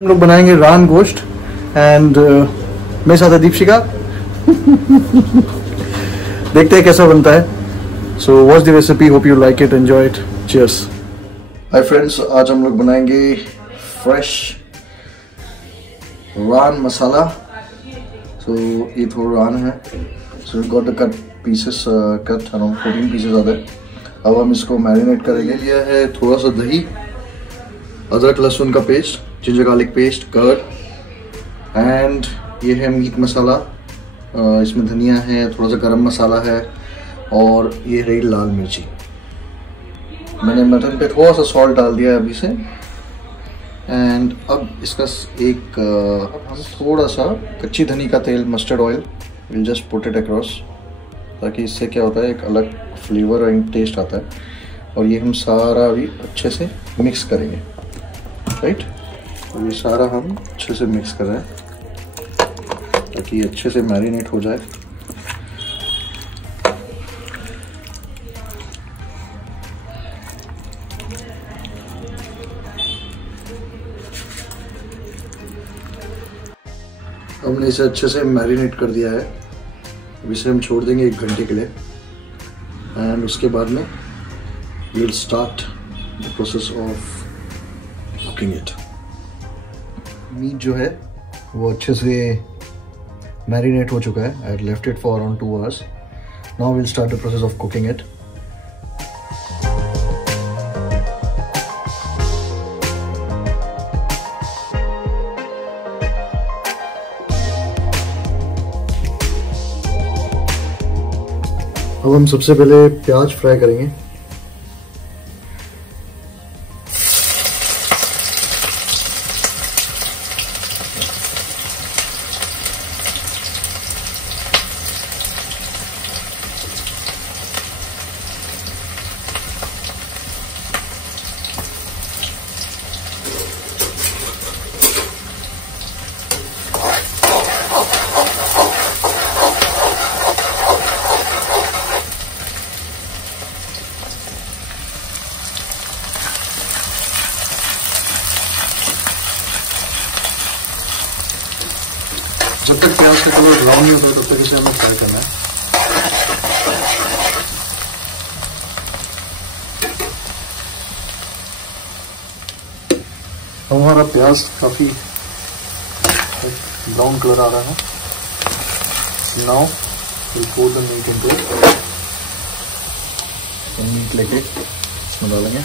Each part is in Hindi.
हम लोग बनाएंगे रान गोश्त एंड मेरे साथ है दीपशिका। देखते हैं कैसा बनता है। So watch the recipe, hope you like it, enjoy it, cheers. Hi friends, आज हम लोग बनाएंगे फ्रेश रान मसाला। सो ये थोड़ा रान है। सो got the cut pieces, cut around 14 pieces आते हैं। अब हम इसको मैरिनेट करेंगे। लिया है थोड़ा सा दही, अदरक लहसुन का paste, ginger garlic paste, curd and ये है मीट मसाला। इसमें धनिया है, थोड़ा सा गरम मसाला है और ये रही लाल मिर्ची। मैंने मटन पे थोड़ा सा सॉल्ट डाल दिया है अभी से। एंड अब इसका हम थोड़ा सा कच्ची धनी का तेल, mustard oil, will just put it across, ताकि इससे क्या होता है एक अलग फ्लेवर एंड टेस्ट आता है। और ये हम सारा अभी अच्छे से मिक्स करेंगे, राइट। तो ये सारा हम अच्छे से मिक्स कर रहे हैं ताकि ये अच्छे से मैरिनेट हो जाए। हमने इसे अच्छे से मैरिनेट कर दिया है। अब इसे हम छोड़ देंगे 1 घंटे के लिए एंड उसके बाद में we will start the process of cooking it. Meat जो है वो अच्छे से मैरिनेट हो चुका है। I had left it for around 2 hours. Now we will start the process of cooking it. अब हम सबसे पहले प्याज फ्राई करेंगे। जब तक प्याज का कलर ब्राउन नहीं होता तब तक इसे हमें फ्राई करना है। हमारा प्याज काफी ब्राउन कलर आ रहा है। Now will put the meat into it. Meat लेके इसमें डालेंगे।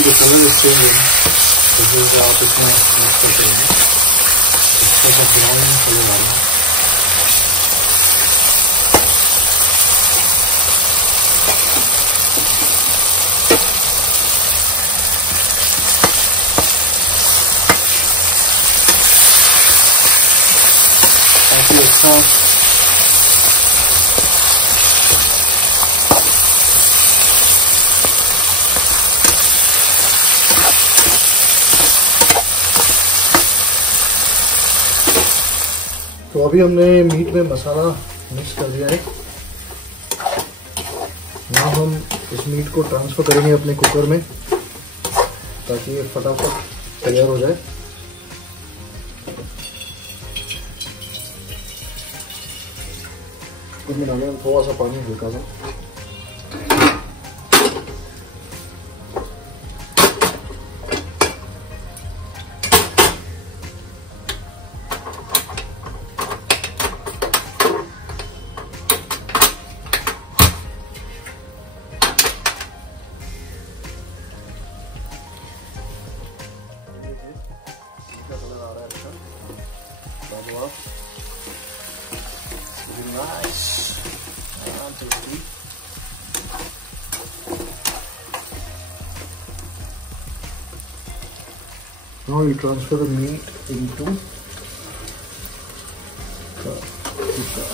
The color is changing, तो जैसे आप इसमें मिक्स करते हैं इसका सब ब्राउन कलर आ रहा है। काफी अच्छा तो अभी हमने मीट में मसाला मिक्स कर दिया है। now हम इस मीट को ट्रांसफर करेंगे अपने कुकर में ताकि ये फटाफट तैयार हो जाए। कुकर में डालेंगे थोड़ा सा पानी, हल्का सा। Wow. Very nice. Tasty. Now you transfer the meat into the cooker.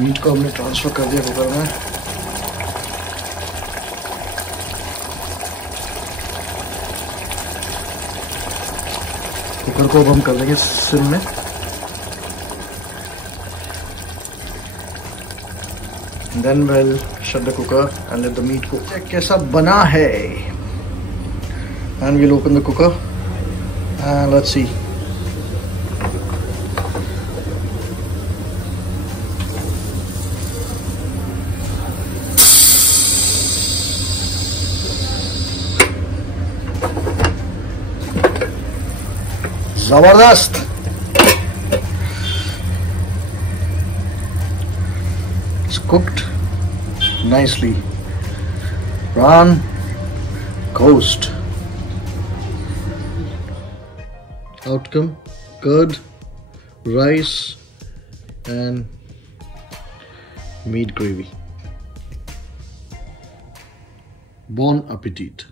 Meat को हमने ट्रांसफर कर दिया कुकर में। कुकर को अब हम कर देंगे सिम में। Then we'll shut the cooker and let the meat cook. Check कैसा बना है। And we'll open the cooker and let's see. जबरदस्त। It's cooked nicely. Raan Ghost. Outcome: curd, rice, and meat gravy. Bon appetit.